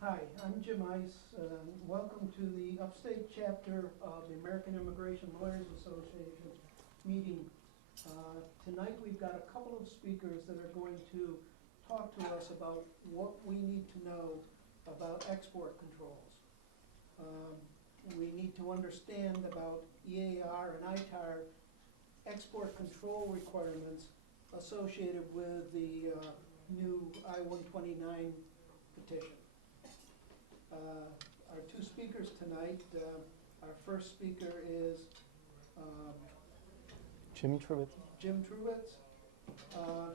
Hi, I'm Jim Ice. Welcome to the upstate chapter of the American Immigration Lawyers Association meeting. Tonight we've got a couple of speakers that are going to talk to us about what we need to know about export controls. We need to understand about EAR and ITAR export control requirements associated with the new I-129 petition. Our two speakers tonight, our first speaker is Jim Truitt. Jim Truitt.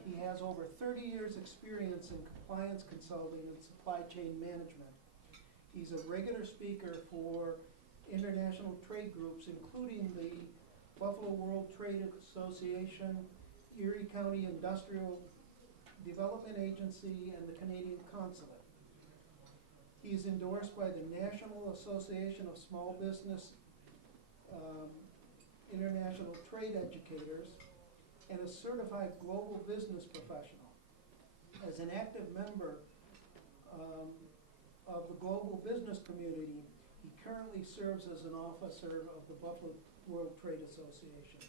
He has over 30 years experience in compliance consulting and supply chain management. He's a regular speaker for international trade groups, including the Buffalo World Trade Association, Erie County Industrial Development Agency, and the Canadian Consulate. He is endorsed by the National Association of Small Business International Trade Educators and a certified global business professional. As an active member of the global business community, he currently serves as an officer of the Buffalo World Trade Association.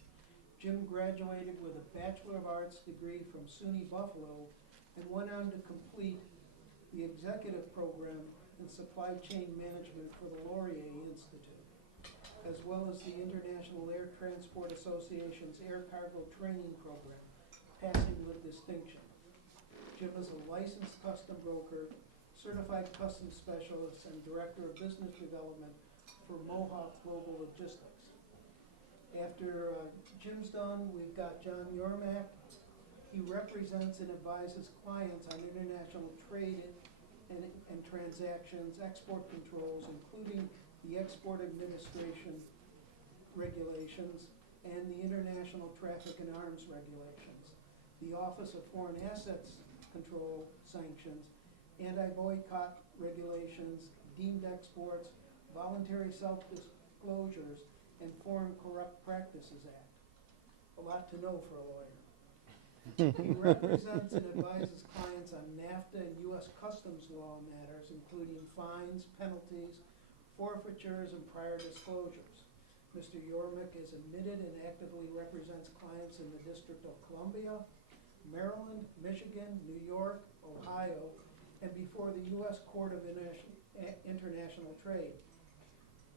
Jim graduated with a Bachelor of Arts degree from SUNY Buffalo and went on to complete the executive program in supply chain management for the Laurier Institute, as well as the International Air Transport Association's Air Cargo Training Program, passing with distinction. Jim is a licensed custom broker, certified customs specialist, and director of business development for Mohawk Global Logistics. After Jim's done, we've got Jon Yormick. He represents and advises clients on international trade and transactions, export controls, including the Export Administration regulations and the International Traffic in Arms regulations, the Office of Foreign Assets Control sanctions, anti-boycott regulations, deemed exports, voluntary self-disclosures, and Foreign Corrupt Practices Act. A lot to know for a lawyer. He represents and advises clients on NAFTA and U.S. customs law matters, including fines, penalties, forfeitures, and prior disclosures. Mr. Yormick is admitted and actively represents clients in the District of Columbia, Maryland, Michigan, New York, Ohio, and before the U.S. Court of International Trade.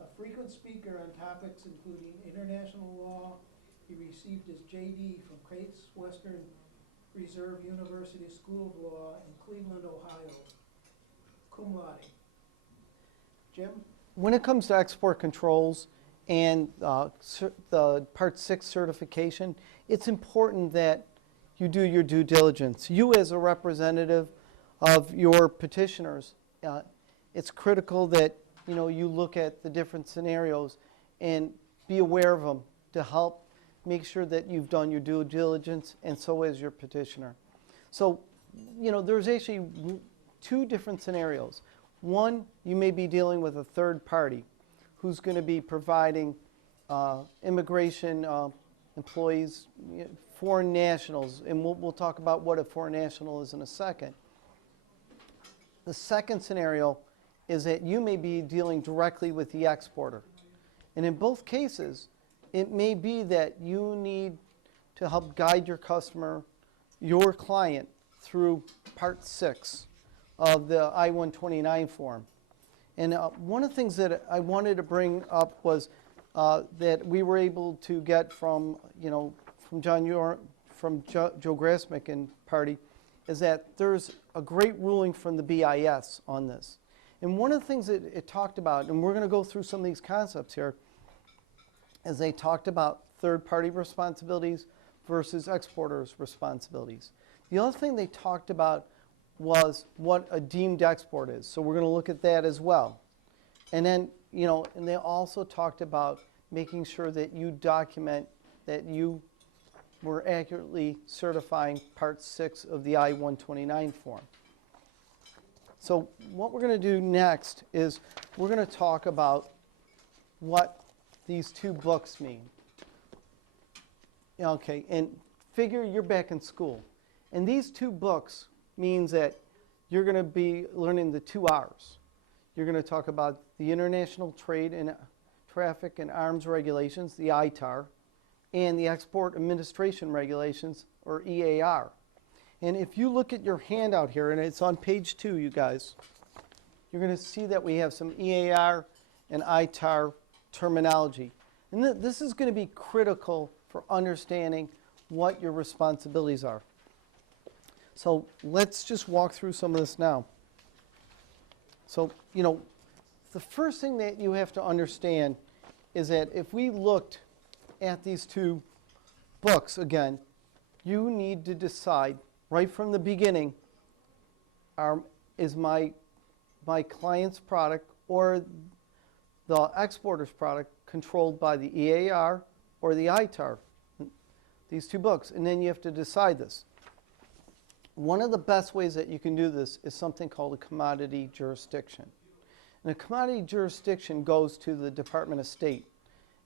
A frequent speaker on topics including international law. He received his JD from Case Western Reserve University School of Law in Cleveland, Ohio. Cum laude. Jim? When it comes to export controls and the Part 6 certification, it's important that you do your due diligence. You as a representative of your petitioners, it's critical that you look at the different scenarios and be aware of them to help make sure that you've done your due diligence, and so is your petitioner. So, there's actually two different scenarios. One, you may be dealing with a third party who's going to be providing immigration employees, foreign nationals, and we'll talk about what a foreign national is in a second. The second scenario is that you may be dealing directly with the exporter. And in both cases, it may be that you need to help guide your customer, your client, through Part 6 of the I-129 form. And one of the things that I wanted to bring up was that we were able to get from Joe Grasmick and party, is that there's a great ruling from the BIS on this. And one of the things that it talked about, and we're going to go through some of these concepts here, is they talked about third-party responsibilities versus exporters' responsibilities. The other thing they talked about was what a deemed export is. So we're going to look at that as well. And then, and they also talked about making sure that you document that you were accurately certifying Part 6 of the I-129 form. So what we're going to do next is we're going to talk about what these two books mean. Okay, and figure you're back in school. And these two books means that you're going to be learning the 2 R's. You're going to talk about the International Trade and Traffic and Arms Regulations, the ITAR, and the Export Administration Regulations, or EAR. And if you look at your handout here, and it's on page 2, you guys, you're going to see that we have some EAR and ITAR terminology. And this is going to be critical for understanding what your responsibilities are. So let's just walk through some of this now. So, you know, the first thing that you have to understand is that if we looked at these two books again, you need to decide right from the beginning, is my client's product or the exporter's product controlled by the EAR or the ITAR? These two books. And then you have to decide this. One of the best ways that you can do this is something called a commodity jurisdiction. And a commodity jurisdiction goes to the Department of State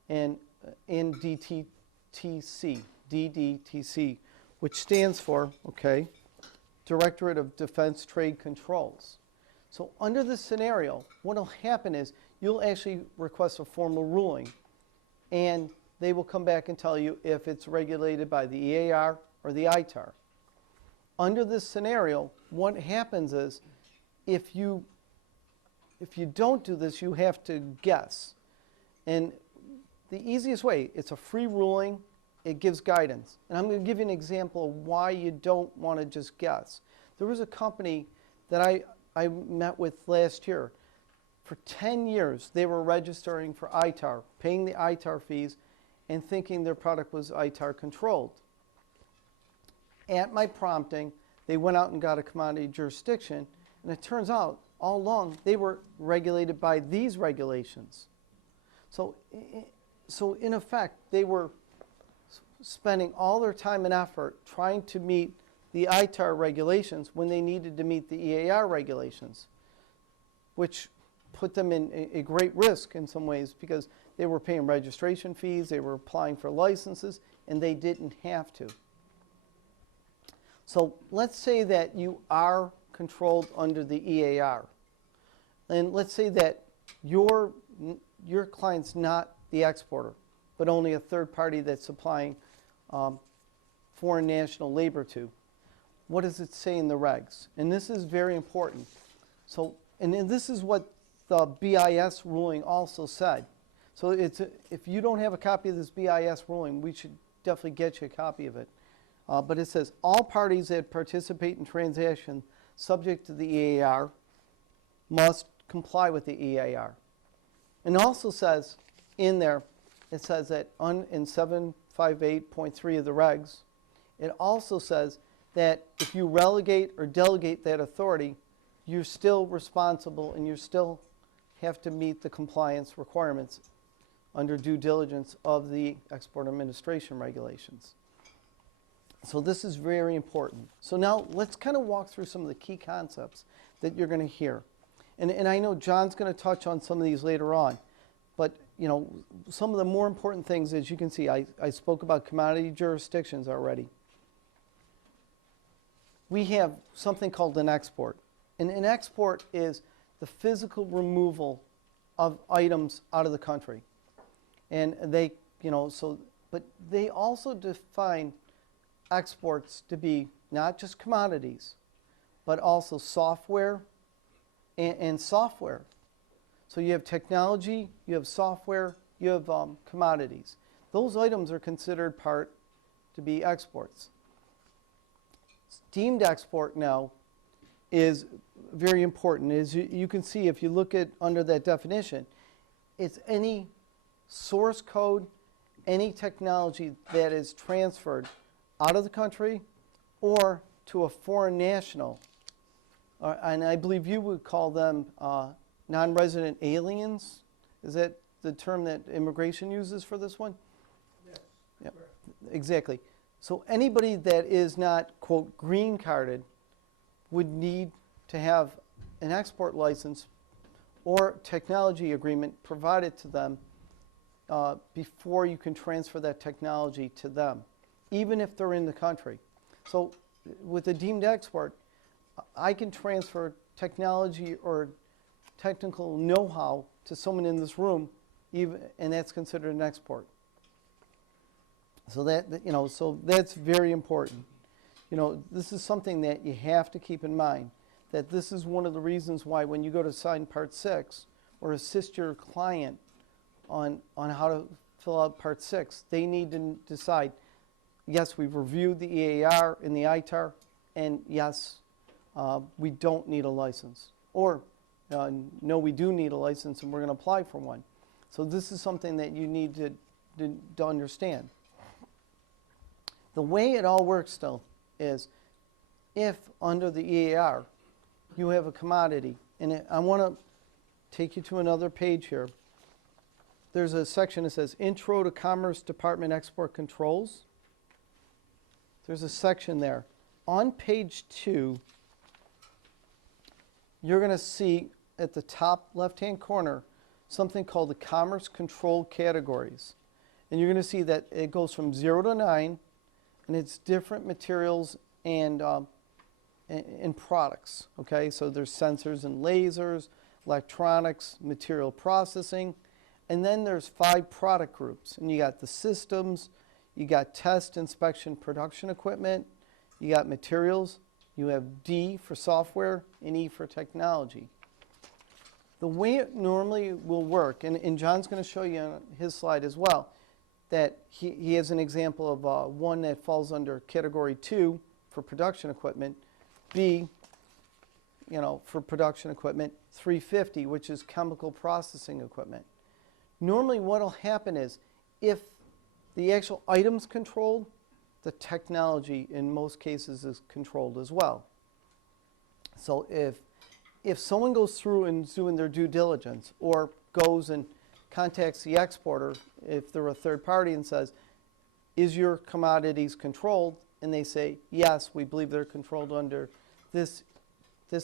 and in DDTC, which stands for, okay, Directorate of Defense Trade Controls. So under this scenario, what will happen is you'll actually request a formal ruling, and they will come back and tell you if it's regulated by the EAR or the ITAR. Under this scenario, what happens is if you don't do this, you have to guess. And the easiest way, it's a free ruling, it gives guidance. And I'm going to give you an example of why you don't want to just guess. There was a company that I met with last year. For 10 years, they were registering for ITAR, paying the ITAR fees, and thinking their product was ITAR controlled. At my prompting, they went out and got a commodity jurisdiction, and it turns out all along they were regulated by these regulations. So in effect, they were spending all their time and effort trying to meet the ITAR regulations when they needed to meet the EAR regulations, which put them in a great risk in some ways because they were paying registration fees, they were applying for licenses, and they didn't have to. So let's say that you are controlled under the EAR. And let's say that your client's not the exporter, but only a third party that's supplying foreign national labor to. What does it say in the regs? And this is very important. So, and this is what the BIS ruling also said. So if you don't have a copy of this BIS ruling, we should definitely get you a copy of it. But it says, all parties that participate in transactions subject to the EAR must comply with the EAR. And it also says in there, it says that in 758.3 of the regs, it also says that if you relegate or delegate that authority, you're still responsible and you still have to meet the compliance requirements under due diligence of the Export Administration Regulations. So this is very important. So now let's kind of walk through some of the key concepts that you're going to hear. And I know John's going to touch on some of these later on. But, you know, some of the more important things, as you can see, I spoke about commodity jurisdictions already. We have something called an export. And an export is the physical removal of items out of the country. And they, you know, so, but they also define exports to be not just commodities, but also software and software. So you have technology, you have software, you have commodities. Those items are considered part to be exports. Deemed export now is very important. As you can see, if you look at under that definition, it's any source code, any technology that is transferred out of the country or to a foreign national. And I believe you would call them non-resident aliens. Is that the term that immigration uses for this one? Yes. Yep. Exactly. So anybody that is not, quote, green carded would need to have an export license or technology agreement provided to them before you can transfer that technology to them, even if they're in the country. So with a deemed export, I can transfer technology or technical know-how to someone in this room, and that's considered an export. So so that's very important. This is something that you have to keep in mind, that this is one of the reasons why when you go to sign Part 6 or assist your client on how to fill out Part 6, they need to decide, yes, we've reviewed the EAR and the ITAR, and yes, we don't need a license. Or, no, we do need a license and we're going to apply for one. So this is something that you need to understand. The way it all works, though, is if under the EAR you have a commodity, and I want to take you to another page here. There's a section that says Intro to Commerce Department Export Controls. There's a section there. On page 2, you're going to see at the top left-hand corner something called the Commerce Control Categories. And you're going to see that it goes from 0 to 9, and it's different materials and products. Okay, so there's sensors and lasers, electronics, material processing, and then there's 5 product groups. And you got the systems, you got test, inspection, production equipment, you got materials, you have D for software, and E for technology. The way it normally will work, and John's going to show you on his slide as well, that he has an example of one that falls under category 2 for production equipment, B, for production equipment, 350, which is chemical processing equipment. Normally what will happen is if the actual item's controlled, the technology in most cases is controlled as well. So if someone goes through and is doing their due diligence or goes and contacts the exporter, if they're a third party, and says, is your commodities controlled? And they say, yes, we believe they're controlled under this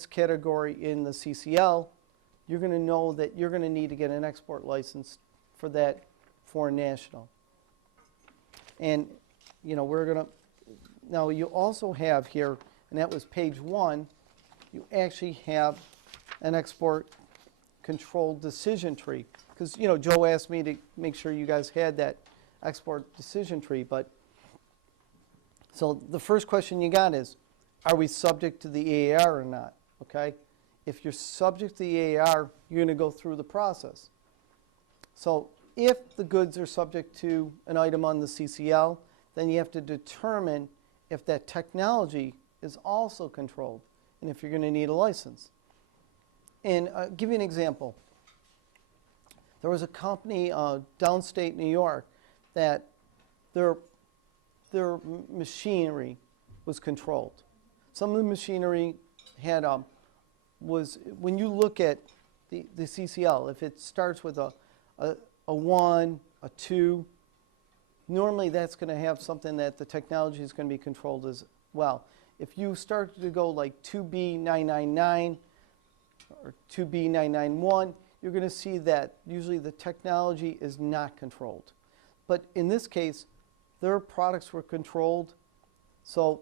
category in the CCL, you're going to know that you're going to need to get an export license for that foreign national. And, we're going to, now you also have here, and that was page 1, you actually have an export control decision tree. Because, Joe asked me to make sure you guys had that export decision tree. But so the first question you got is, are we subject to the EAR or not? Okay? If you're subject to the EAR, you're going to go through the process. So if the goods are subject to an item on the CCL, then you have to determine if that technology is also controlled and if you're going to need a license. And I'll give you an example. There was a company downstate New York that their machinery was controlled. Some of the machinery had was, when you look at the CCL, if it starts with a 1, a 2, normally that's going to have something that the technology is going to be controlled as well. If you start to go like 2B999 or 2B991, you're going to see that usually the technology is not controlled. But in this case, their products were controlled, so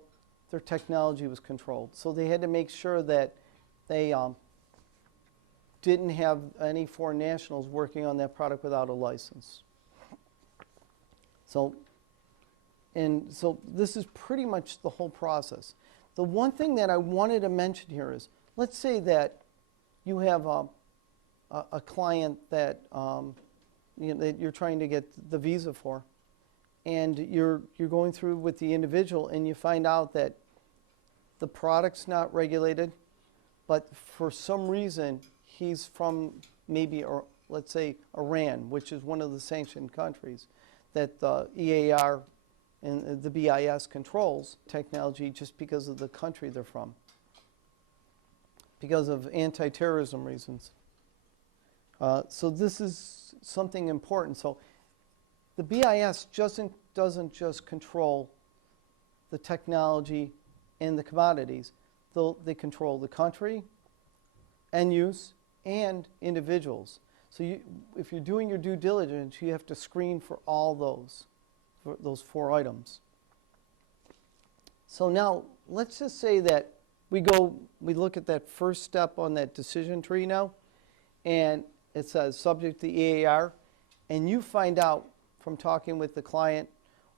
their technology was controlled. So they had to make sure that they didn't have any foreign nationals working on that product without a license. So this is pretty much the whole process. The one thing that I wanted to mention here is, let's say that you have a client that that you're trying to get the visa for, and you're going through with the individual, and you find out that the product's not regulated, but for some reason he's from maybe, or let's say Iran, which is one of the sanctioned countries that the EAR and the BIS controls technology just because of the country they're from, because of anti-terrorism reasons. So this is something important. So the BIS doesn't just control the technology and the commodities. They control the country, end use, and individuals. So if you're doing your due diligence, you have to screen for all those 4 items. So now let's just say that we look at that first step on that decision tree now, and it says subject to EAR, and you find out from talking with the client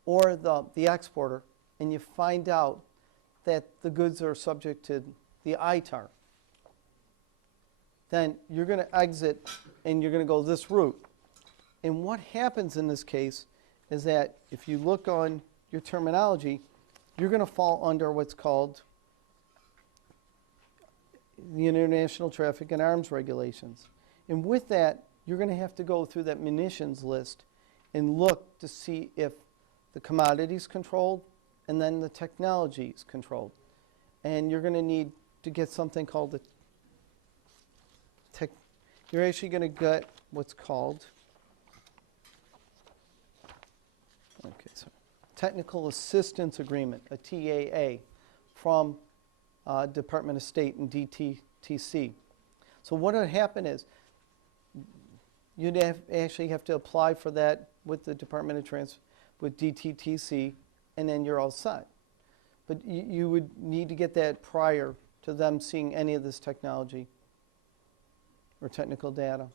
or the exporter, and you find out that the goods are subject to the ITAR, then you're going to exit and you're going to go this route. And what happens in this case is that if you look on your terminology, you're going to fall under what's called the International Traffic in Arms Regulations. And with that, you're going to have to go through that munitions list and look to see if the commodity is controlled and then the technology is controlled. And you're going to need to get something called the you're actually going to get what's called Technical Assistance Agreement, a TAA, from Department of State and DTTC. So what would happen is you'd actually have to apply for that with the Department of with DTTC, and then you're all set. But you would need to get that prior to them seeing any of this technology or technical data.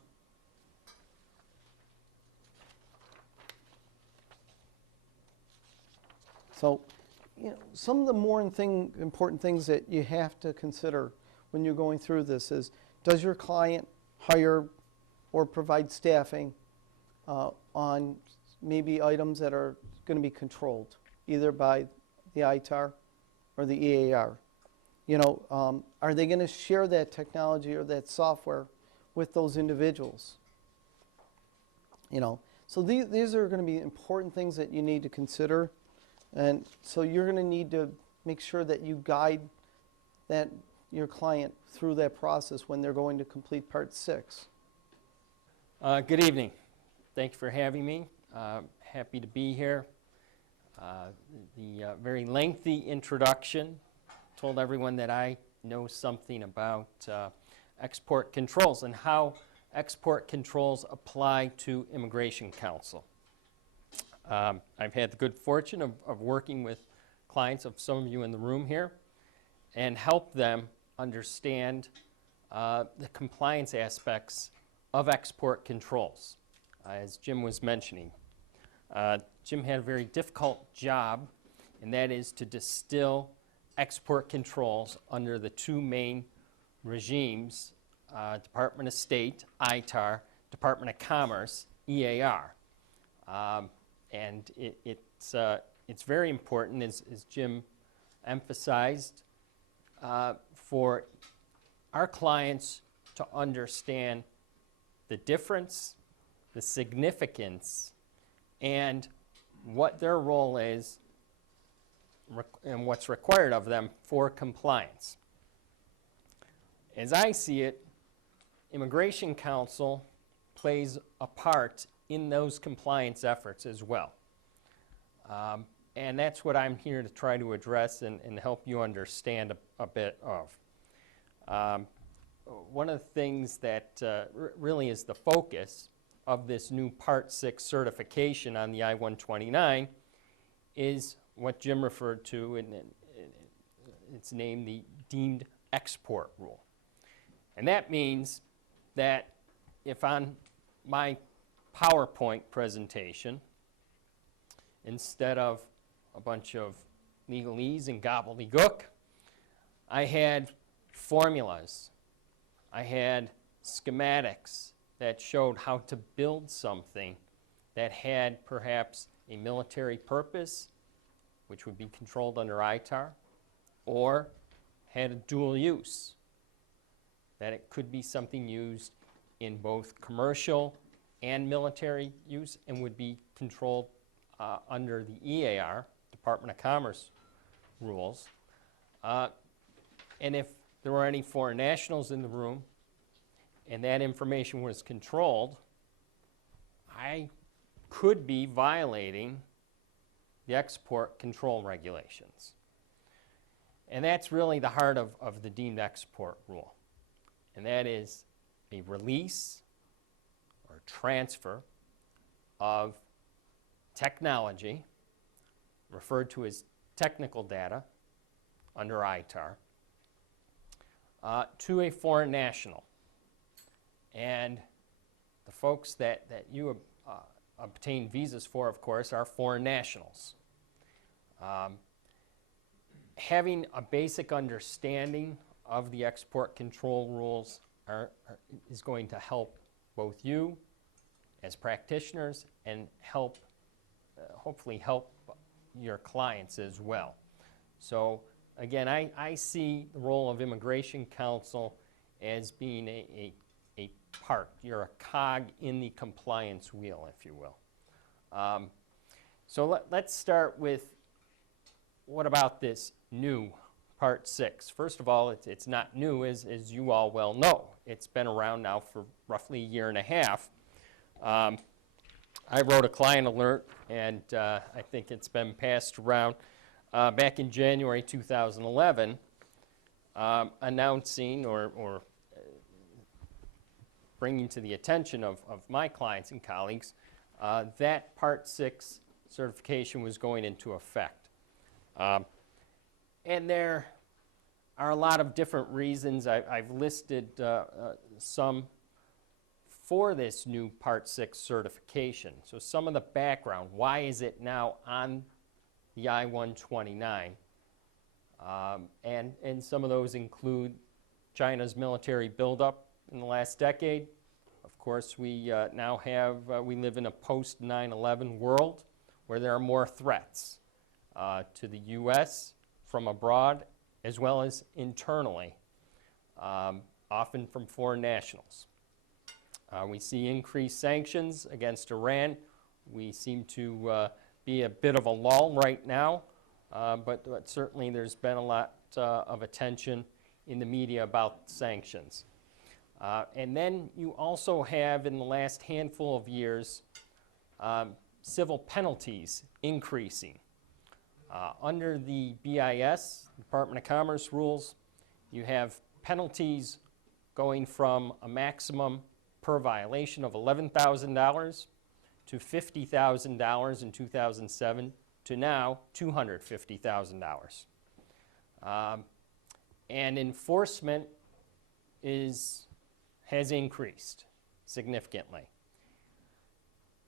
So, some of the more important things that you have to consider when you're going through this is, does your client hire or provide staffing on maybe items that are going to be controlled, either by the ITAR or the EAR? Are they going to share that technology or that software with those individuals? So these are going to be important things that you need to consider. And so you're going to need to make sure that you guide your client through that process when they're going to complete Part 6. Good evening. Thank you for having me. Happy to be here. The very lengthy introduction told everyone that I know something about export controls and how export controls apply to Immigration Counsel. I've had the good fortune of working with clients of some of you in the room here and help them understand the compliance aspects of export controls. As Jim was mentioning, Jim had a very difficult job, and that is to distill export controls under the two main regimes, Department of State, ITAR, Department of Commerce, EAR. And it's very important, as Jim emphasized, for our clients to understand the difference, the significance, and what their role is and what's required of them for compliance. As I see it, Immigration Counsel plays a part in those compliance efforts as well. And that's what I'm here to try to address and help you understand a bit of. One of the things that really is the focus of this new Part 6 certification on the I-129 is what Jim referred to, and it's named the Deemed Export Rule. And that means that if on my PowerPoint presentation, instead of a bunch of legalese and gobbledygook, I had formulas, I had schematics that showed how to build something that had perhaps a military purpose, which would be controlled under ITAR, or had a dual use, that it could be something used in both commercial and military use and would be controlled under the EAR, Department of Commerce rules. And if there were any foreign nationals in the room and that information was controlled, I could be violating the export control regulations. And that's really the heart of the deemed export rule. And that is a release or transfer of technology, referred to as technical data under ITAR, to a foreign national. And the folks that you obtain visas for, of course, are foreign nationals. Having a basic understanding of the export control rules is going to help both you as practitioners and hopefully help your clients as well. So again, I see the role of Immigration Counsel as being a part. You're a cog in the compliance wheel, if you will. So let's start with, what about this new Part 6? First of all, it's not new, as you all well know. It's been around now for roughly a year and a half. I wrote a client alert, and I think it's been passed around back in January 2011, announcing or bringing to the attention of my clients and colleagues that Part 6 certification was going into effect. And there are a lot of different reasons. I've listed some for this new Part 6 certification. So some of the background, why is it now on the I-129? And some of those include China's military buildup in the last decade. Of course, we now have, we live in a post-9/11 world where there are more threats to the U.S. from abroad as well as internally, often from foreign nationals. We see increased sanctions against Iran. We seem to be a bit of a lull right now, but certainly there's been a lot of attention in the media about sanctions. And then you also have, in the last handful of years, civil penalties increasing. Under the BIS, Department of Commerce rules, you have penalties going from a maximum per violation of $11,000 to $50,000 in 2007 to now $250,000. And enforcement has increased significantly.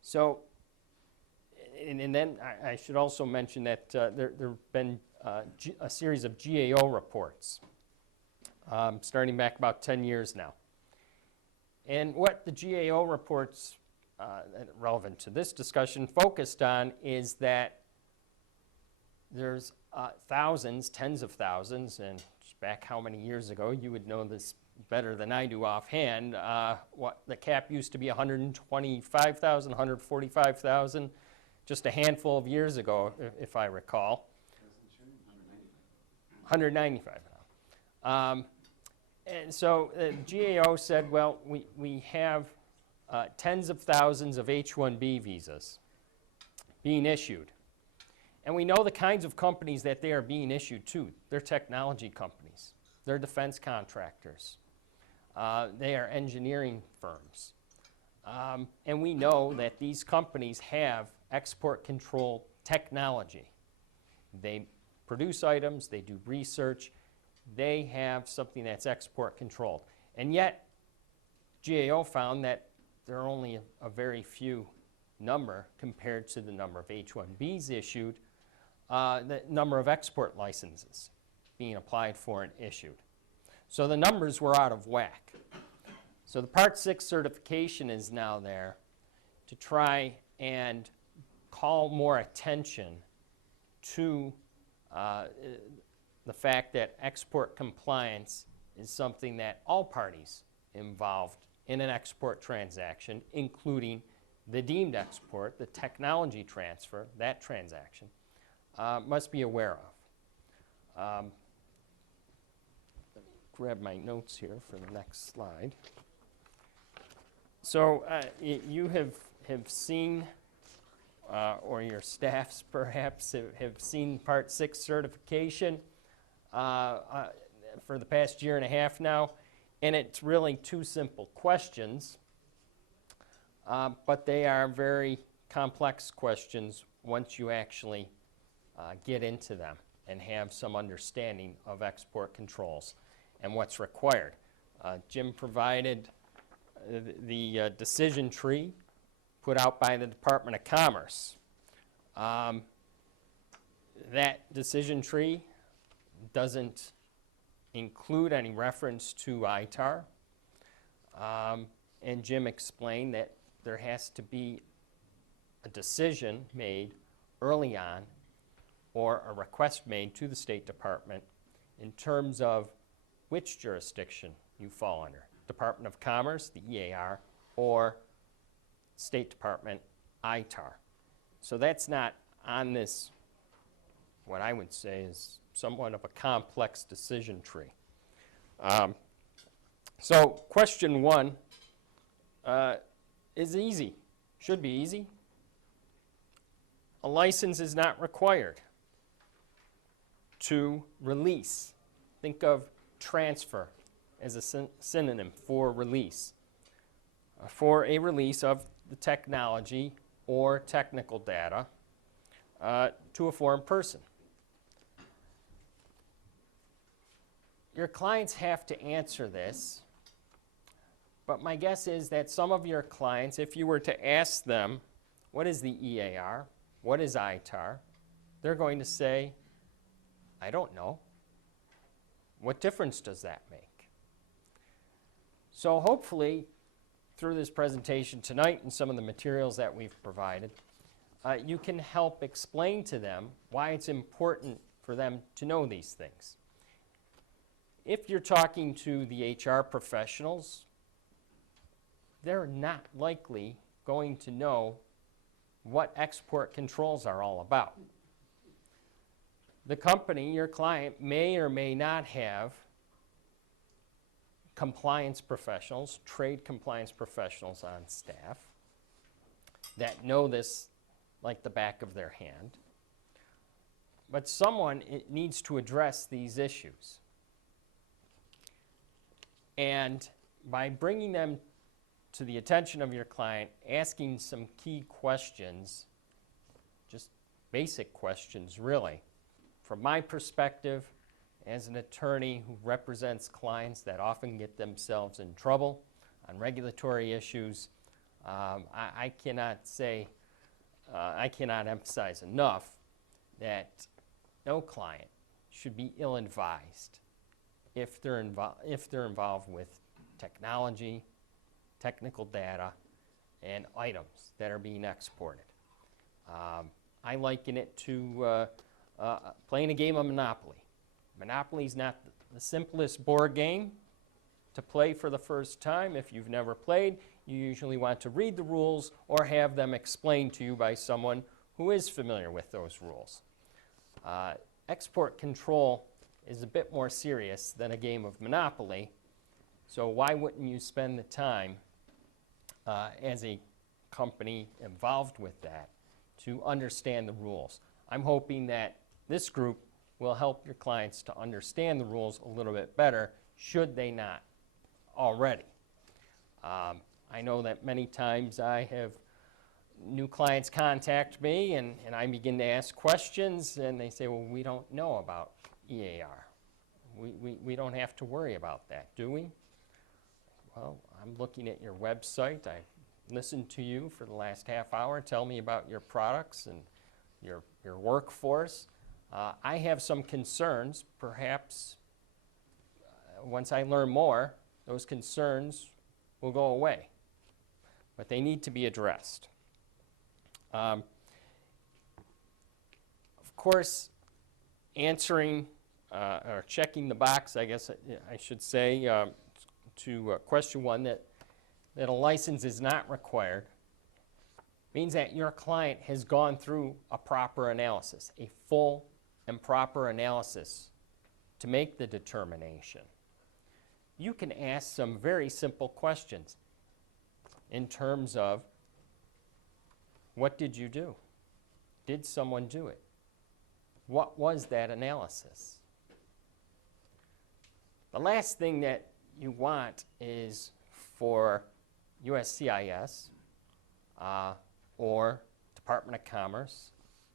So, and then I should also mention that there have been a series of GAO reports starting back about 10 years now. And what the GAO reports, relevant to this discussion, focused on is that there's thousands, tens of thousands, and back how many years ago, you would know this better than I do offhand, what the cap used to be 125,000, 145,000, just a handful of years ago, if I recall. 195 now. And so GAO said, well, we have tens of thousands of H-1B visas being issued. And we know the kinds of companies that they are being issued to. They're technology companies. They're defense contractors. They are engineering firms. And we know that these companies have export control technology. They produce items, they do research, they have something that's export controlled. And yet, GAO found that there are only a very few number compared to the number of H-1Bs issued, the number of export licenses being applied for and issued. So the numbers were out of whack. So the Part 6 certification is now there to try and call more attention to the fact that export compliance is something that all parties involved in an export transaction, including the deemed export, the technology transfer, that transaction, must be aware of. Grab my notes here for the next slide. So you have seen, or your staffs perhaps have seen Part 6 certification for the past year and a half now, and it's really two simple questions, but they are very complex questions once you actually get into them and have some understanding of export controls and what's required. Jim provided the decision tree put out by the Department of Commerce. That decision tree doesn't include any reference to ITAR. And Jim explained that there has to be a decision made early on or a request made to the State Department in terms of which jurisdiction you fall under, Department of Commerce, the EAR, or State Department, ITAR. So that's not on this, what I would say is somewhat of a complex decision tree. So question one is easy, should be easy. A license is not required to release. Think of transfer as a synonym for release. For a release of the technology or technical data to a foreign person. Your clients have to answer this, but my guess is that some of your clients, if you were to ask them, what is the EAR? What is ITAR? They're going to say, I don't know. What difference does that make? So hopefully, through this presentation tonight and some of the materials that we've provided, you can help explain to them why it's important for them to know these things. If you're talking to the HR professionals, they're not likely going to know what export controls are all about. The company, your client, may or may not have compliance professionals, trade compliance professionals on staff that know this like the back of their hand. But someone needs to address these issues. And by bringing them to the attention of your client, asking some key questions, just basic questions really. From my perspective, as an attorney who represents clients that often get themselves in trouble on regulatory issues, I cannot emphasize enough that no client should be ill-advised if they're involved with technology, technical data, and items that are being exported. I liken it to playing a game of Monopoly. Monopoly is not the simplest board game to play for the first time. If you've never played, you usually want to read the rules or have them explained to you by someone who is familiar with those rules. Export control is a bit more serious than a game of Monopoly, so why wouldn't you spend the time as a company involved with that to understand the rules? I'm hoping that this group will help your clients to understand the rules a little bit better, should they not already. I know that many times I have new clients contact me and I begin to ask questions and they say, well, we don't know about EAR. We don't have to worry about that, do we? Well, I'm looking at your website. I've listened to you for the last half hour. Tell me about your products and your workforce. I have some concerns. Perhaps once I learn more, those concerns will go away. But they need to be addressed. Of course, answering or checking the box, I guess I should say, to question one, that a license is not required, means that your client has gone through a proper analysis, a full and proper analysis to make the determination. You can ask some very simple questions in terms of, what did you do? Did someone do it? What was that analysis? The last thing that you want is for USCIS or Department of Commerce,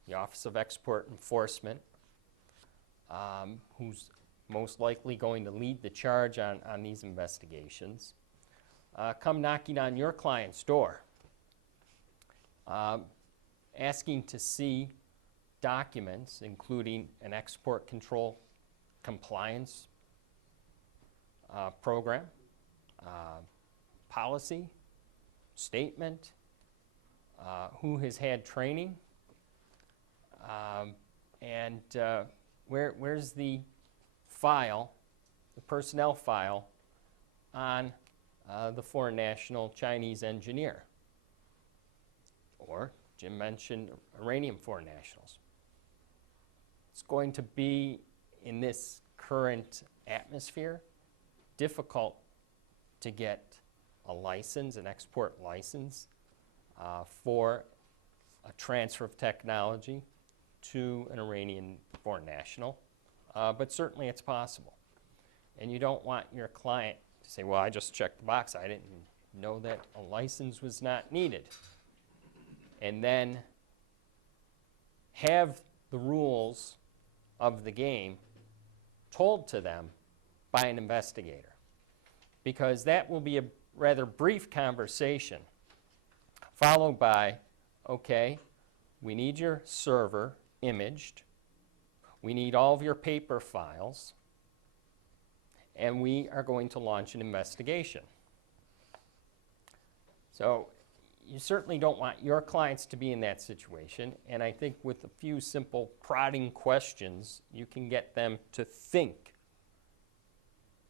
the Office of Export Enforcement, who's most likely going to lead the charge on these investigations, come knocking on your client's door, asking to see documents, including an export control compliance program, policy, statement, who has had training, and where's the file, the personnel file on the foreign national Chinese engineer, or Jim mentioned Iranian foreign nationals. It's going to be, in this current atmosphere, difficult to get a license, an export license, for a transfer of technology to an Iranian foreign national, but certainly it's possible. And you don't want your client to say, well, I just checked the box, I didn't know that a license was not needed. And then have the rules of the game told to them by an investigator, because that will be a rather brief conversation followed by, okay, we need your server imaged, we need all of your paper files, and we are going to launch an investigation. So you certainly don't want your clients to be in that situation, and I think with a few simple prodding questions, you can get them to think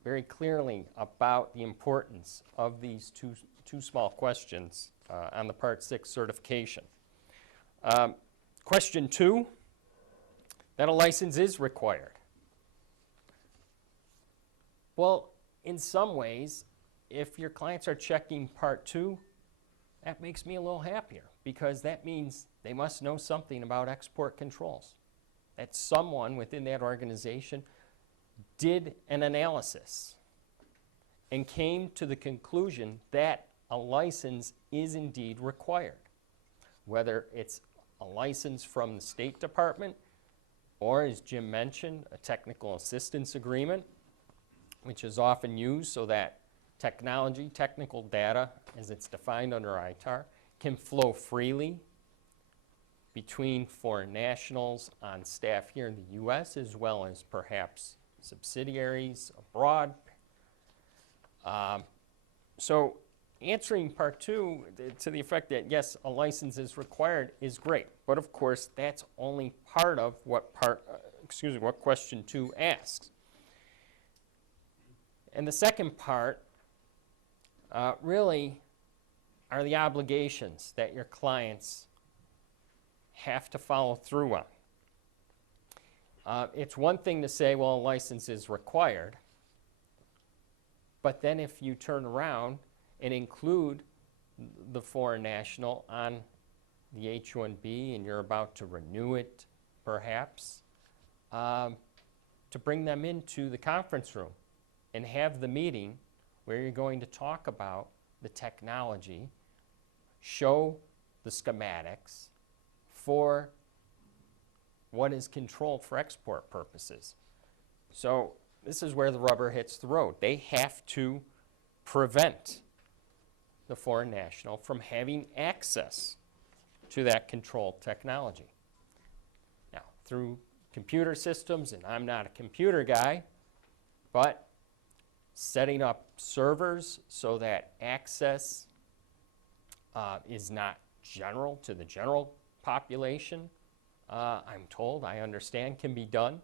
very clearly about the importance of these two small questions on the Part 6 certification. Question 2, that a license is required. Well, in some ways, if your clients are checking Part 2, that makes me a little happier, because that means they must know something about export controls, that someone within that organization did an analysis and came to the conclusion that a license is indeed required, whether it's a license from the State Department or, as Jim mentioned, a technical assistance agreement, which is often used so that technology, technical data, as it's defined under ITAR, can flow freely between foreign nationals on staff here in the U.S. as well as perhaps subsidiaries abroad. So answering Part 2 to the effect that, yes, a license is required is great, but of course that's only part of what what question 2 asks. And the second part really are the obligations that your clients have to follow through on. It's one thing to say, well, a license is required, but then if you turn around and include the foreign national on the H-1B and you're about to renew it, perhaps, to bring them into the conference room and have the meeting where you're going to talk about the technology, show the schematics for what is controlled for export purposes. So this is where the rubber hits the road. They have to prevent the foreign national from having access to that controlled technology. Now, through computer systems, and I'm not a computer guy, but setting up servers so that access is not general to the general population, I'm told, I understand, can be done.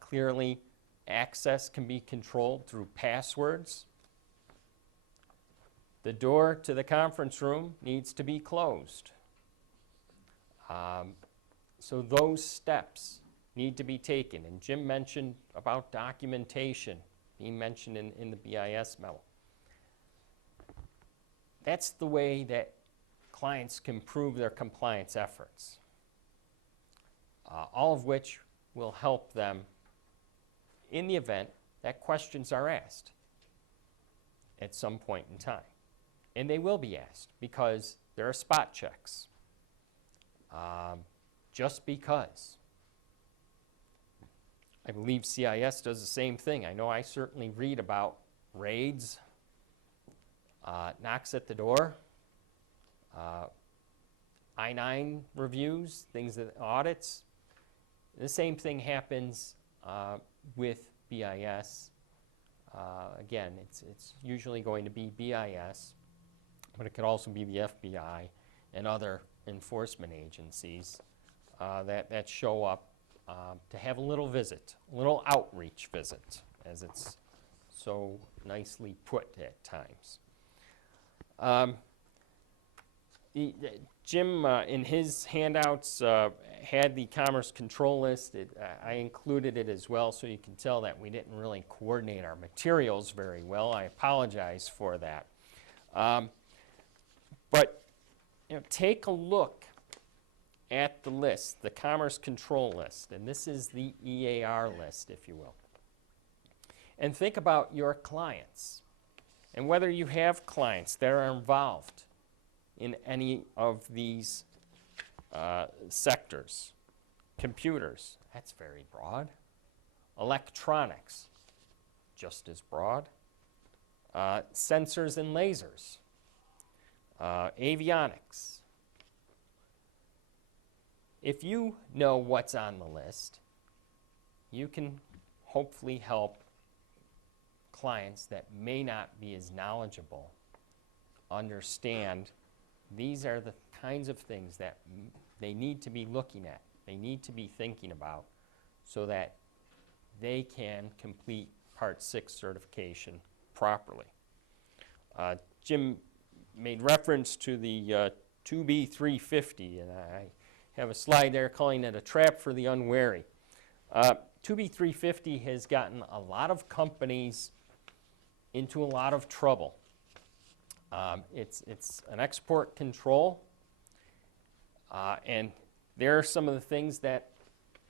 Clearly, access can be controlled through passwords. The door to the conference room needs to be closed. So those steps need to be taken. And Jim mentioned about documentation being mentioned in the BIS memo. That's the way that clients can prove their compliance efforts, all of which will help them in the event that questions are asked at some point in time. And they will be asked because there are spot checks. Just because. I believe CIS does the same thing. I know I certainly read about raids knocks at the door, I-9 reviews, things that audits. The same thing happens with BIS. Again, it's usually going to be BIS, but it could also be the FBI and other enforcement agencies that show up to have a little visit, a little outreach visit, as it's so nicely put at times. Jim, in his handouts, had the Commerce Control List. I included it as well, so you can tell that we didn't really coordinate our materials very well. I apologize for that. But take a look at the list, the Commerce Control List, and this is the EAR list, if you will. And think about your clients, and whether you have clients that are involved in any of these sectors. Computers, that's very broad. Electronics, just as broad. Sensors and lasers. Avionics. If you know what's on the list, you can hopefully help clients that may not be as knowledgeable understand these are the kinds of things that they need to be looking at, they need to be thinking about, so that they can complete Part 6 certification properly. Jim made reference to the 2B350, and I have a slide there calling it a trap for the unwary. 2B350 has gotten a lot of companies into a lot of trouble. It's an export control, and there are some of the things that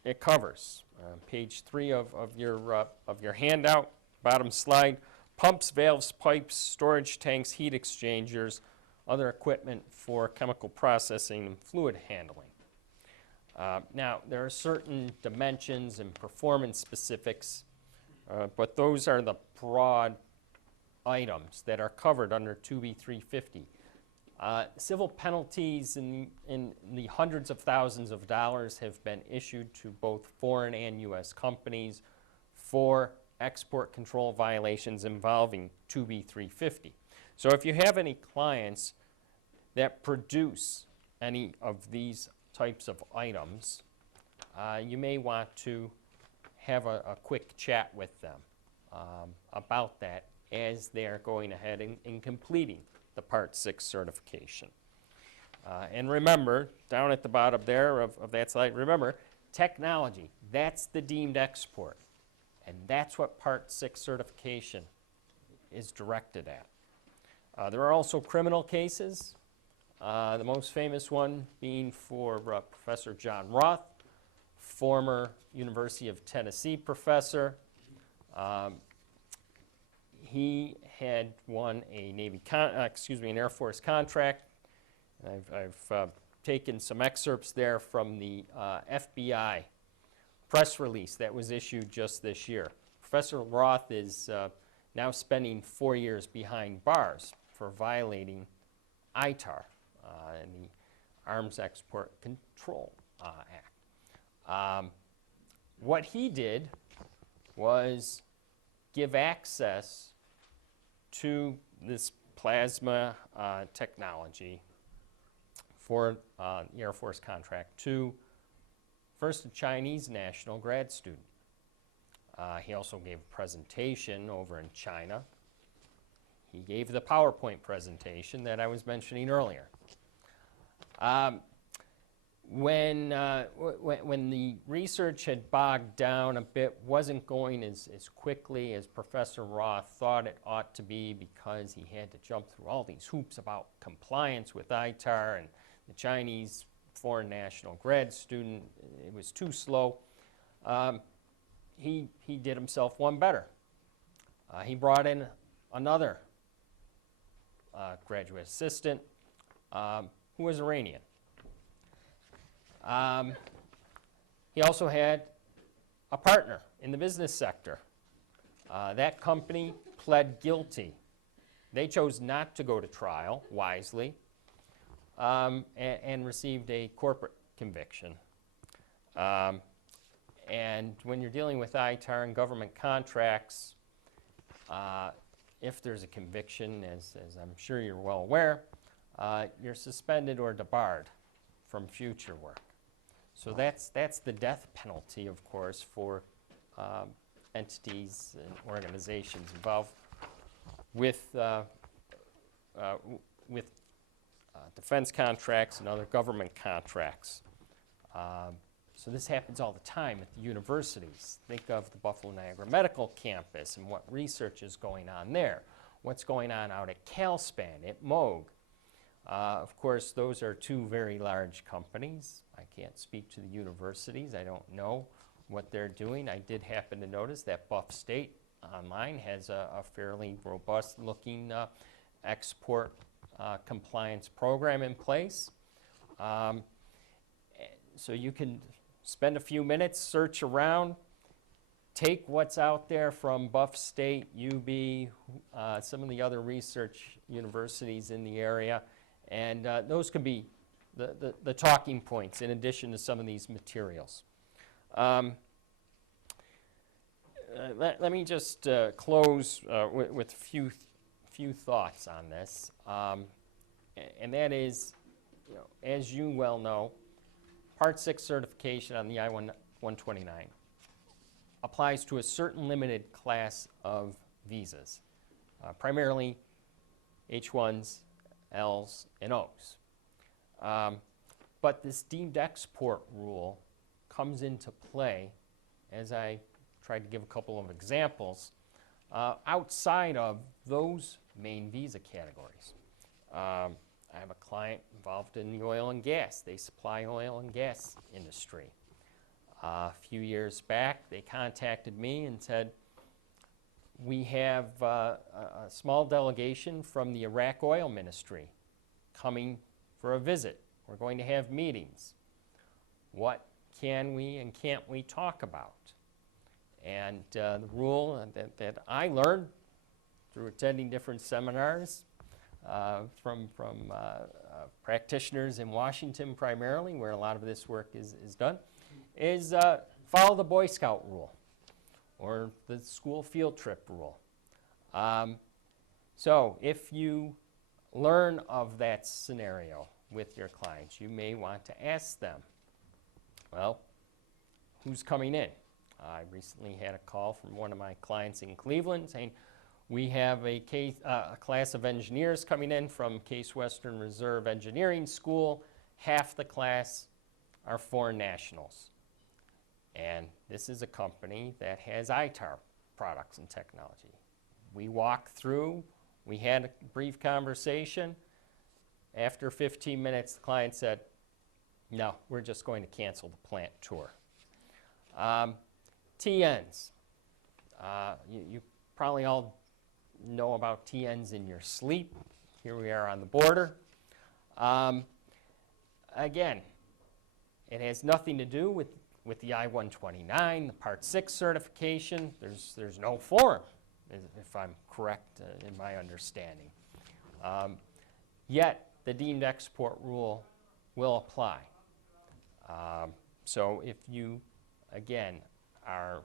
it covers. Page 3 of your handout, bottom slide: pumps, valves, pipes, storage tanks, heat exchangers, other equipment for chemical processing and fluid handling. Now, there are certain dimensions and performance specifics, but those are the broad items that are covered under 2B350. Civil penalties in the hundreds of thousands of dollars have been issued to both foreign and U.S. companies for export control violations involving 2B350. So if you have any clients that produce any of these types of items, you may want to have a quick chat with them about that as they are going ahead and completing the Part 6 certification. And remember, down at the bottom there of that slide, remember, technology, that's the deemed export. And that's what Part 6 certification is directed at. There are also criminal cases, the most famous one being for Professor John Roth, former University of Tennessee professor. He had won a an Air Force contract. I've taken some excerpts there from the FBI press release that was issued just this year. Professor Roth is now spending 4 years behind bars for violating ITAR, and the Arms Export Control Act. What he did was give access to this plasma technology for the Air Force contract to first a Chinese national grad student. He also gave a presentation over in China. He gave the PowerPoint presentation that I was mentioning earlier. When the research had bogged down a bit, wasn't going as quickly as Professor Roth thought it ought to be, because he had to jump through all these hoops about compliance with ITAR and the Chinese foreign national grad student, it was too slow. He did himself one better. He brought in another graduate assistant who was Iranian. He also had a partner in the business sector. That company pled guilty They chose not to go to trial, wisely, and received a corporate conviction. And when you're dealing with ITAR and government contracts, if there's a conviction, as I'm sure you're well aware, you're suspended or debarred from future work. So that's the death penalty, of course, for entities and organizations involved with defense contracts and other government contracts. So this happens all the time at the universities. Think of the Buffalo Niagara Medical Campus and what research is going on there. What's going on out at CalSpan, at Moog. Of course, those are two very large companies. I can't speak to the universities. I don't know what they're doing. I did happen to notice that Buff State Online has a fairly robust-looking export compliance program in place. So you can spend a few minutes, search around, take what's out there from Buff State, UB, some of the other research universities in the area, and those can be the talking points in addition to some of these materials. Let me just close with a few thoughts on this, and that is, as you well know, Part 6 certification on the I-129 applies to a certain limited class of visas, primarily H-1s, Ls, and Os. But this deemed export rule comes into play, as I tried to give a couple of examples, outside of those main visa categories. I have a client involved in the oil and gas. They supply oil and gas industry. A few years back, they contacted me and said, we have a small delegation from the Iraq Oil Ministry coming for a visit. We're going to have meetings. What can we and can't we talk about? And the rule that I learned through attending different seminars from practitioners in Washington primarily, where a lot of this work is done, is follow the Boy Scout rule or the school field trip rule. So if you learn of that scenario with your clients, you may want to ask them, well, who's coming in? I recently had a call from one of my clients in Cleveland saying, we have a class of engineers coming in from Case Western Reserve Engineering School. Half the class are foreign nationals. And this is a company that has ITAR products and technology. We walked through, we had a brief conversation. After 15 minutes, the client said, no, we're just going to cancel the plant tour. TNs. You probably all know about TNs in your sleep. Here we are on the border. Again, it has nothing to do with the I-129, the Part 6 certification. There's no form, if I'm correct in my understanding. Yet, the deemed export rule will apply. So if you, again, are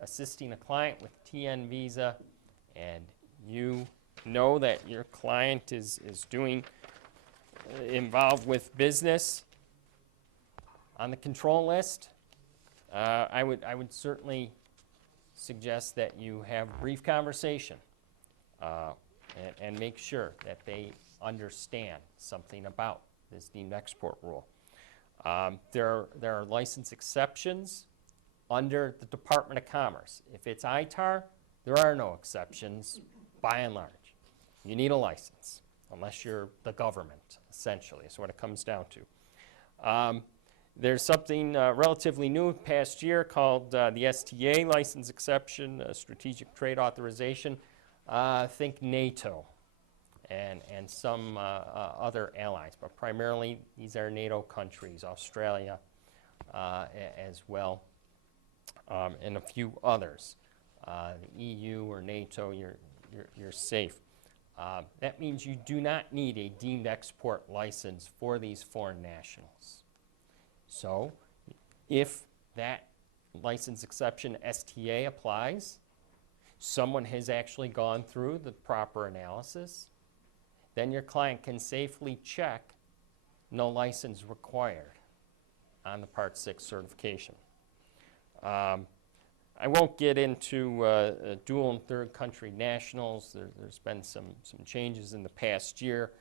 assisting a client with TN visa and you know that your client is involved with business on the control list, I would certainly suggest that you have a brief conversation and make sure that they understand something about this deemed export rule. There are license exceptions under the Department of Commerce. If it's ITAR, there are no exceptions by and large. You need a license, unless you're the government, essentially, is what it comes down to. There's something relatively new past year called the STA license exception, strategic trade authorization. Think NATO and some other allies, but primarily these are NATO countries, Australia as well, and a few others. The EU or NATO, you're safe. That means you do not need a deemed export license for these foreign nationals. So if that license exception STA applies, someone has actually gone through the proper analysis, then your client can safely check no license required on the Part 6 certification. I won't get into dual and third country nationals. There's been some changes in the past year.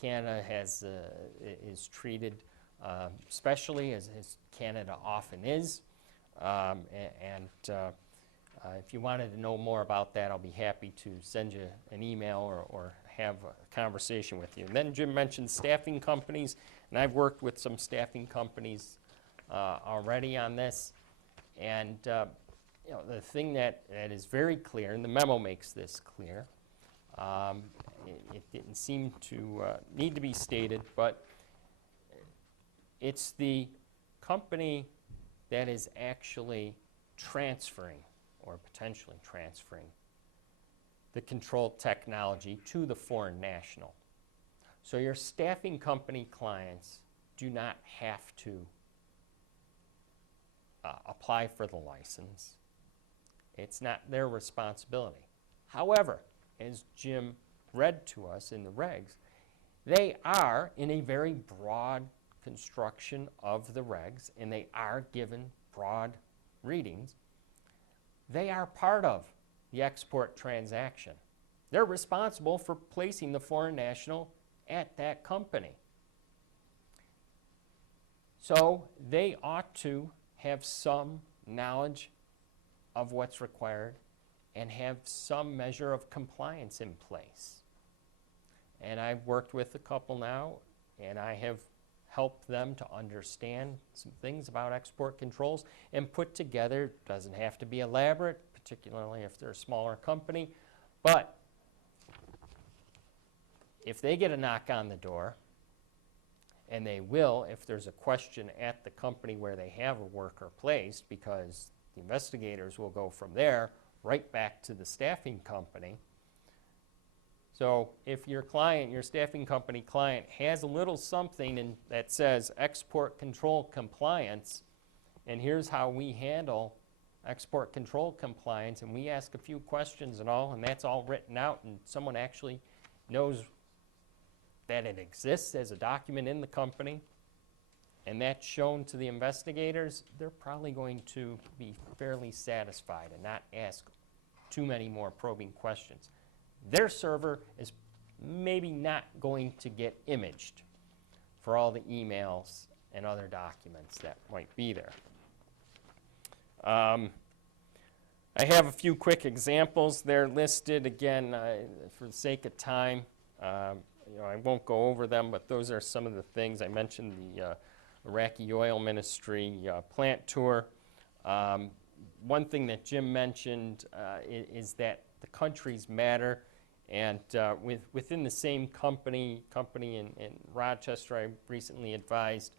Canada is treated specially, as Canada often is. If you wanted to know more about that, I'll be happy to send you an email or have a conversation with you. And then Jim mentioned staffing companies, and I've worked with some staffing companies already on this. And you know, the thing that is very clear, and the memo makes this clear, it didn't seem to need to be stated, but it's the company that is actually transferring or potentially transferring the controlled technology to the foreign national. So your staffing company clients do not have to apply for the license. It's not their responsibility. However, as Jim read to us in the regs, they are in a very broad construction of the regs, and they are given broad readings. They are part of the export transaction. They're responsible for placing the foreign national at that company. So they ought to have some knowledge of what's required and have some measure of compliance in place. And I've worked with a couple now, and I have helped them to understand some things about export controls and put together, doesn't have to be elaborate, particularly if they're a smaller company, but if they get a knock on the door, and they will if there's a question at the company where they have a worker placed, because the investigators will go from there right back to the staffing company. So if your client, your staffing company client, has a little something that says export control compliance, and here's how we handle export control compliance, and we ask a few questions and all, and that's all written out, and someone actually knows that it exists as a document in the company, and that's shown to the investigators, they're probably going to be fairly satisfied and not ask too many more probing questions. Their server is maybe not going to get imaged for all the emails and other documents that might be there. I have a few quick examples there listed. Again, for the sake of time, I won't go over them, but those are some of the things. I mentioned the Iraqi Oil Ministry plant tour. One thing that Jim mentioned is that the countries matter, and within the same company in Rochester, I recently advised,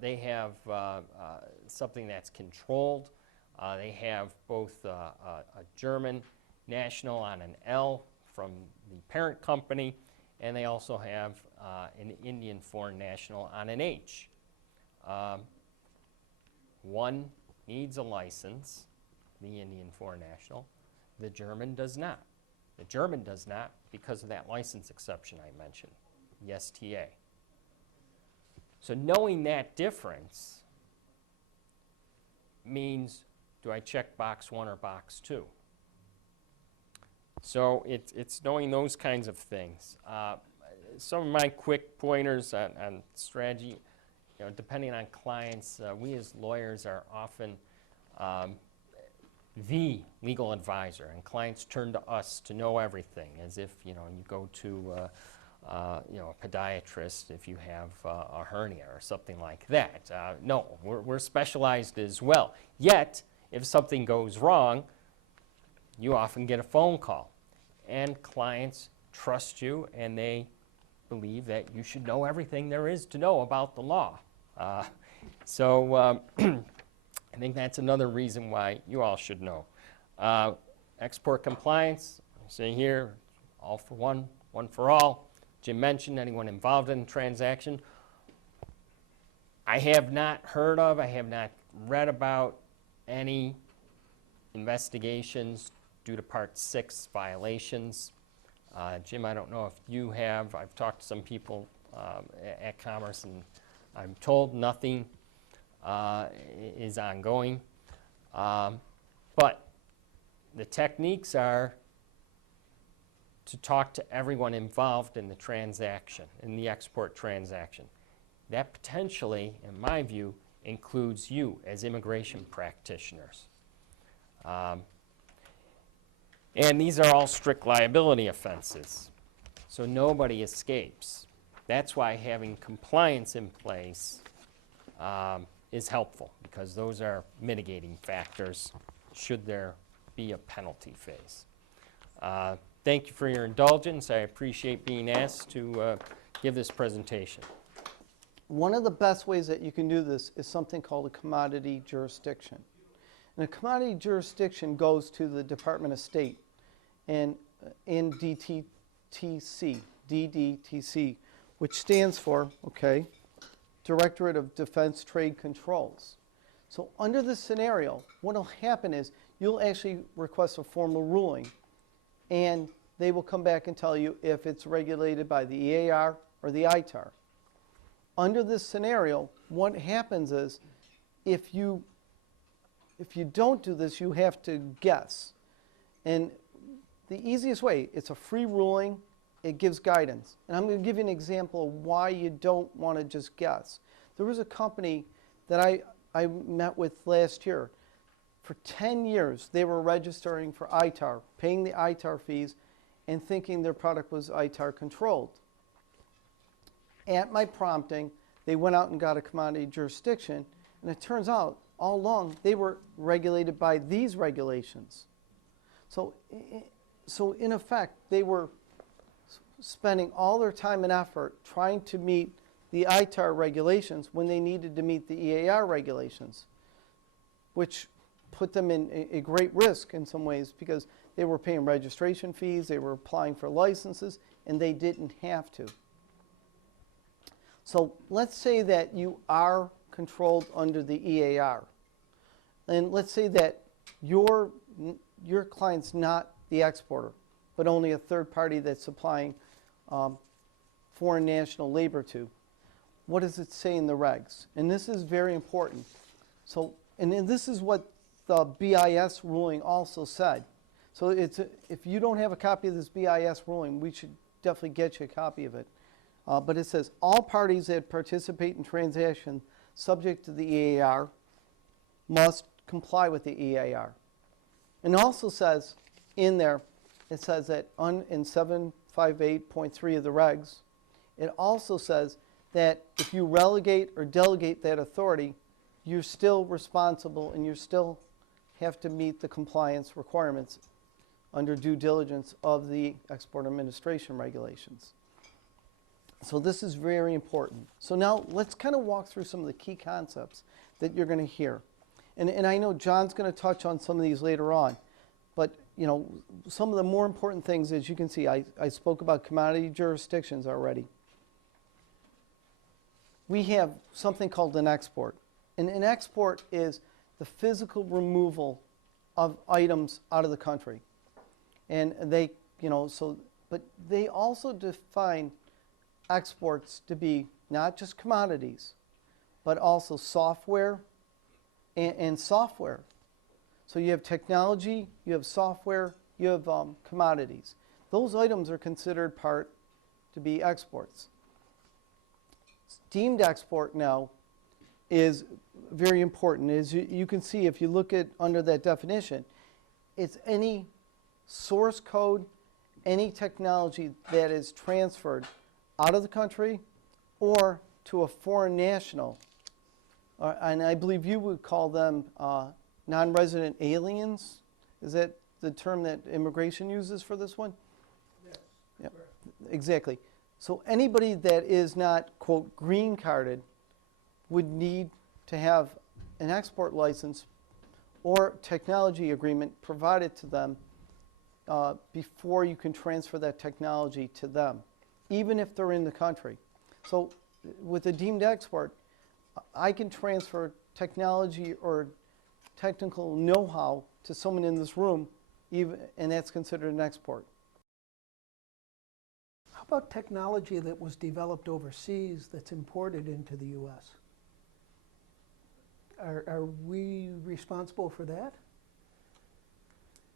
they have something that's controlled. They have both a German national on an L from the parent company, and they also have an Indian foreign national on an H. One needs a license, the Indian foreign national. The German does not. The German does not because of that license exception I mentioned, the STA. So knowing that difference means, do I check box 1 or box 2? So it's knowing those kinds of things. Some of my quick pointers on strategy, depending on clients, we as lawyers are often the legal advisor, and clients turn to us to know everything, as if you go to a podiatrist if you have a hernia or something like that. No, we're specialized as well. Yet, if something goes wrong, you often get a phone call, and clients trust you, and they believe that you should know everything there is to know about the law. I think that's another reason why you all should know. Export compliance, I say here, all for one, one for all. Jim mentioned anyone involved in the transaction. I have not heard of, I have not read about any investigations due to Part 6 violations. Jim, I don't know if you have. I've talked to some people at Commerce, and I'm told nothing is ongoing. But the techniques are to talk to everyone involved in the transaction, in the export transaction. That potentially, in my view, includes you as immigration practitioners. And these are all strict liability offenses, so nobody escapes. That's why having compliance in place is helpful, because those are mitigating factors should there be a penalty phase. Thank you for your indulgence. I appreciate being asked to give this presentation. One of the best ways that you can do this is something called a commodity jurisdiction. And a commodity jurisdiction goes to the Department of State and in DDTC, which stands for, Directorate of Defense Trade Controls. So under this scenario, what will happen is you'll actually request a formal ruling, and they will come back and tell you if it's regulated by the EAR or the ITAR. Under this scenario, what happens is if you don't do this, you have to guess. And the easiest way, it's a free ruling, it gives guidance. And I'm going to give you an example of why you don't want to just guess. There was a company that I met with last year. For 10 years, they were registering for ITAR, paying the ITAR fees, and thinking their product was ITAR controlled. At my prompting, they went out and got a commodity jurisdiction, and it turns out, all along, they were regulated by these regulations. So in effect, they were spending all their time and effort trying to meet the ITAR regulations when they needed to meet the EAR regulations, which put them in a great risk in some ways because they were paying registration fees, they were applying for licenses, and they didn't have to. So let's say that you are controlled under the EAR. And let's say that your client's not the exporter, but only a third party that's supplying foreign national labor to. What does it say in the regs? And this is very important. So, and this is what the BIS ruling also said. So if you don't have a copy of this BIS ruling, we should definitely get you a copy of it. But it says, all parties that participate in transaction subject to the EAR must comply with the EAR. And it also says in there, it says that in 758.3 of the regs, it also says that if you relegate or delegate that authority, you're still responsible and you still have to meet the compliance requirements under due diligence of the Export Administration regulations. So this is very important. So now let's kind of walk through some of the key concepts that you're going to hear. And I know John's going to touch on some of these later on, but you know, some of the more important things, as you can see, I spoke about commodity jurisdictions already. We have something called an export. And an export is the physical removal of items out of the country. And they, you know, so, but they also define exports to be not just commodities, but also software and software. So you have technology, you have software, you have commodities. Those items are considered part to be exports. Deemed export now is very important. As you can see, if you look at under that definition, it's any source code, any technology that is transferred out of the country or to a foreign national. And I believe you would call them non-resident aliens. Is that the term that immigration uses for this one? Yes. Yeah, exactly. So anybody that is not, quote, green carded would need to have an export license or technology agreement provided to them before you can transfer that technology to them, even if they're in the country. So with a deemed export, I can transfer technology or technical know-how to someone in this room, and that's considered an export. How about technology that was developed overseas that's imported into the U.S.? Are we responsible for that?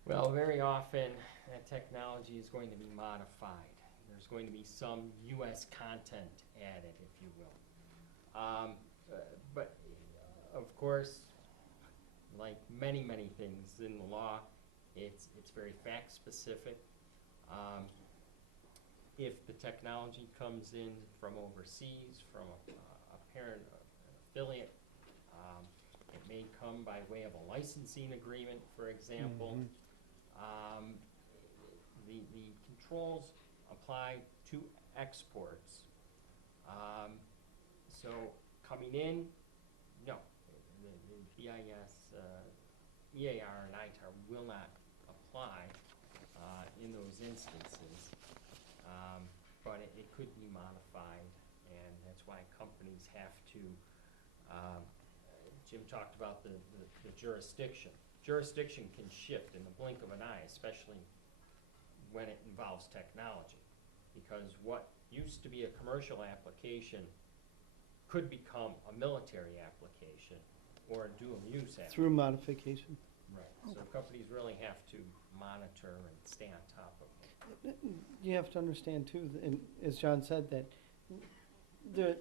Well, very often that technology is going to be modified. There's going to be some U.S. content added, if you will. But of course, like many, many things in the law, it's very fact specific. If the technology comes in from overseas, from a parent, an affiliate, it may come by way of a licensing agreement, for example. The controls apply to exports. So coming in, no, the BIS, EAR, and ITAR will not apply in those instances. But it could be modified, and that's why companies have to, Jim talked about the jurisdiction. Jurisdiction can shift in the blink of an eye, especially when it involves technology, because what used to be a commercial application could become a military application or a dual use application. Through modification. Right, so companies really have to monitor and stay on top of it. You have to understand too, and as John said, that the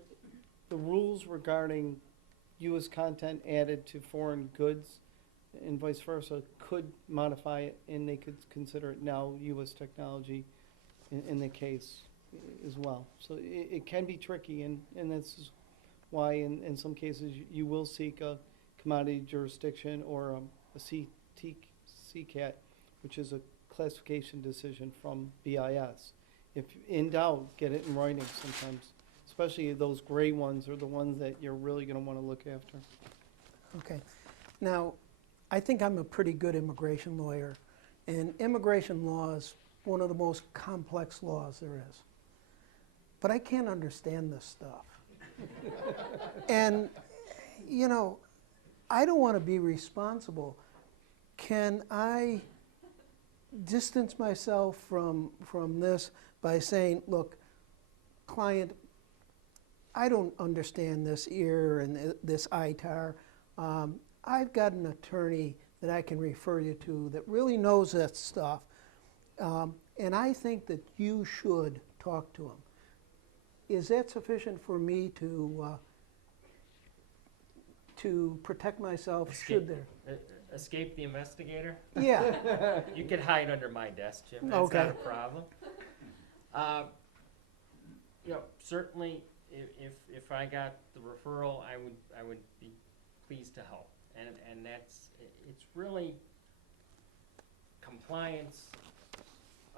rules regarding U.S. content added to foreign goods and vice versa could modify it, and they could consider it now U.S. technology in the case as well. So it can be tricky, and that's why in some cases you will seek a commodity jurisdiction or a CCAT, which is a classification decision from BIS. If in doubt, get it in writing sometimes, especially those gray ones are the ones that you're really going to want to look after. Okay. Now, I think I'm a pretty good immigration lawyer, and immigration law is one of the most complex laws there is. But I can't understand this stuff. And, you know, I don't want to be responsible. Can I distance myself from this by saying, look, client, I don't understand this EAR and this ITAR. I've got an attorney that I can refer you to that really knows that stuff, and I think that you should talk to him. Is that sufficient for me to protect myself? Should there? Escape the investigator? Yeah. You can hide under my desk, Jim. That's Okay. not a problem. You know, certainly, if I got the referral, I would be pleased to help. And it's really compliance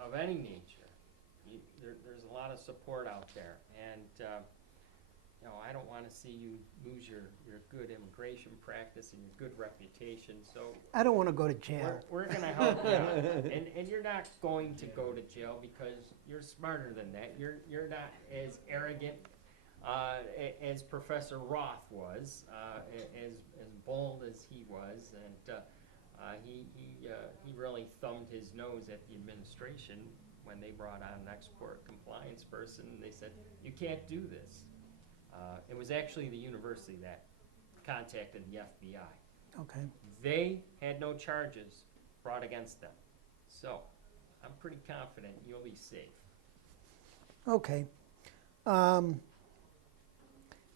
of any nature. There's a lot of support out there, and you know, I don't want to see you lose your good immigration practice and your good reputation. So I don't want to go to jail. we're going to help you out, and you're not going to go to jail because you're smarter than that. You're not as arrogant as Professor Roth was, as bold as he was, and he really thumbed his nose at the administration when they brought on an export compliance person. They said, you can't do this. It was actually the university that contacted the FBI. Okay. They had no charges brought against them. So I'm pretty confident you'll be safe. Okay.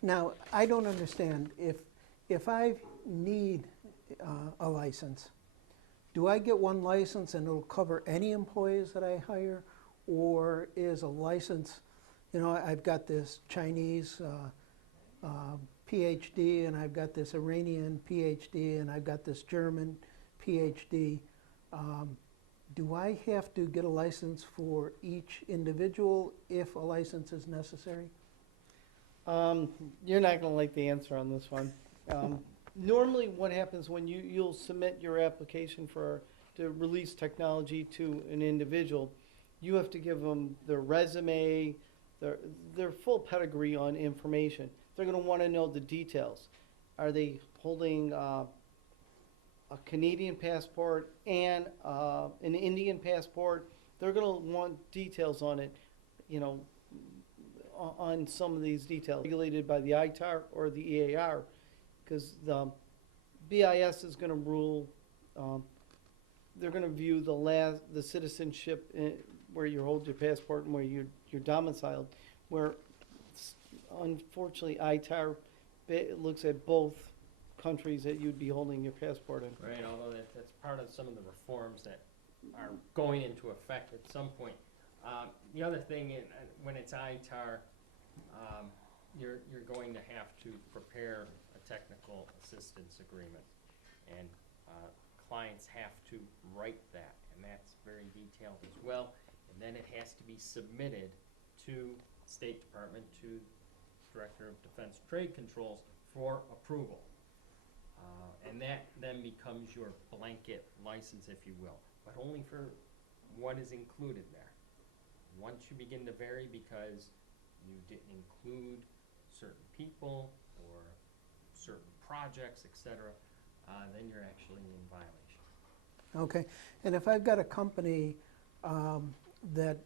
Now, I don't understand. If I need a license, do I get one license and it'll cover any employees that I hire? Or is a license, you know, I've got this Chinese PhD, and I've got this Iranian PhD, and I've got this German PhD. Do I have to get a license for each individual if a license is necessary? You're not going to like the answer on this one. Normally what happens when you'll submit your application for to release technology to an individual, you have to give them their resume, their full pedigree on information. They're going to want to know the details. Are they holding a Canadian passport and an Indian passport? They're going to want details on it, you know, on some of these details. Regulated by the ITAR or the EAR, because the BIS is going to rule. They're going to view the citizenship where you hold your passport and where you're domiciled. Where unfortunately ITAR looks at both countries that you'd be holding your passport in. Right, although that's part of some of the reforms that are going into effect at some point. The other thing, when it's ITAR, you're going to have to prepare a technical assistance agreement, and clients have to write that, and that's very detailed as well. And then it has to be submitted to State Department, to Director of Defense Trade Controls for approval. And that then becomes your blanket license, if you will, but only for what is included there. Once you begin to vary because you didn't include certain people or certain projects, etc., then you're actually in violation. Okay, and if I've got a company that,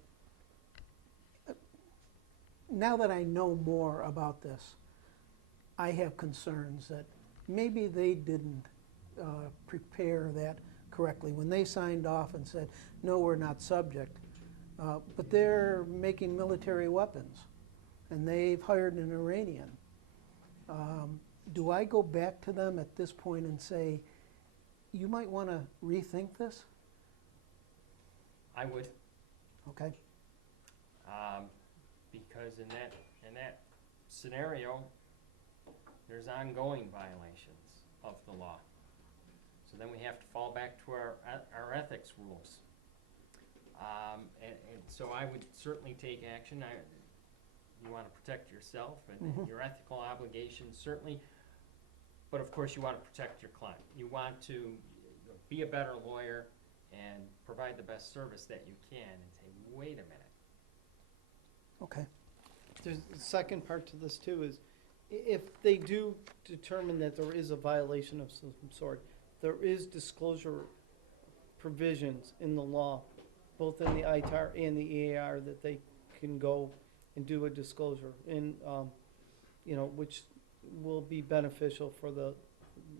now that I know more about this, I have concerns that maybe they didn't prepare that correctly when they signed off and said, no, we're not subject. But they're making military weapons, and they've hired an Iranian. Do I go back to them at this point and say, you might want to rethink this? I would, Okay. because in that scenario, there's ongoing violations of the law. So then we have to fall back to our ethics rules. And so I would certainly take action. You want to protect yourself and your ethical obligations, certainly. But of course, you want to protect your client. You want to be a better lawyer and provide the best service that you can and say, wait a minute. Okay. There's the second part to this too is, if they do determine that there is a violation of some sort, there is disclosure provisions in the law, both in the ITAR and the EAR, that they can go and do a disclosure, and you know, which will be beneficial for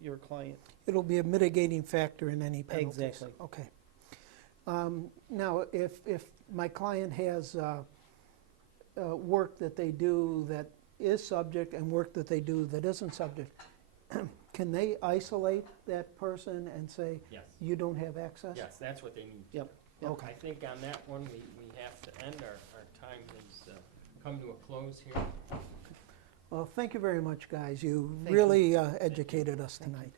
your client. It'll be a mitigating factor in any penalties. Exactly. Okay. Now, if my client has work that they do that is subject and work that they do that isn't subject, can they isolate that person and say, Yes. you don't have access? Yes, that's what they need to Yep. do. Okay. I think on that one, we have to end. Our time has come to a close here. Well, thank you very much, guys. You Thank really educated us tonight.